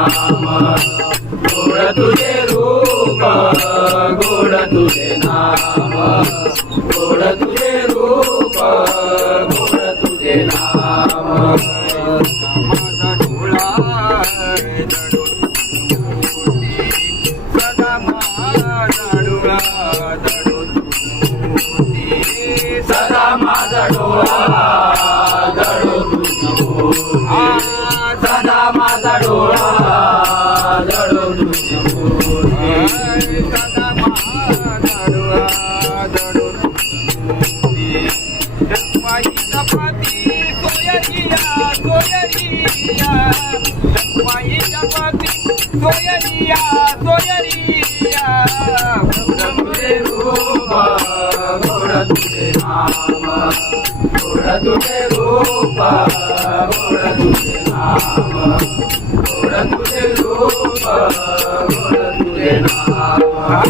नाम गोड तुझे रूप गोड तुझे नाम गोड तुझे रूप गोड तुझे नाम माझा डोळा सदा माझा डोळा सदा माझा डोळा जळो तुझी मूर्ती सदा माझा डोळा जळो तुझी मूर्ती सदा माझा डोळा जगवाई जपाती सोयरिया सोयरिया जगवाई जपाती सोयरिया सोयरिया गोड तुझे रूप गोड तुझे नाम गोड तुझे रूप गोड तुझे नाम गोड तुझे रूप गोड तुझे नाम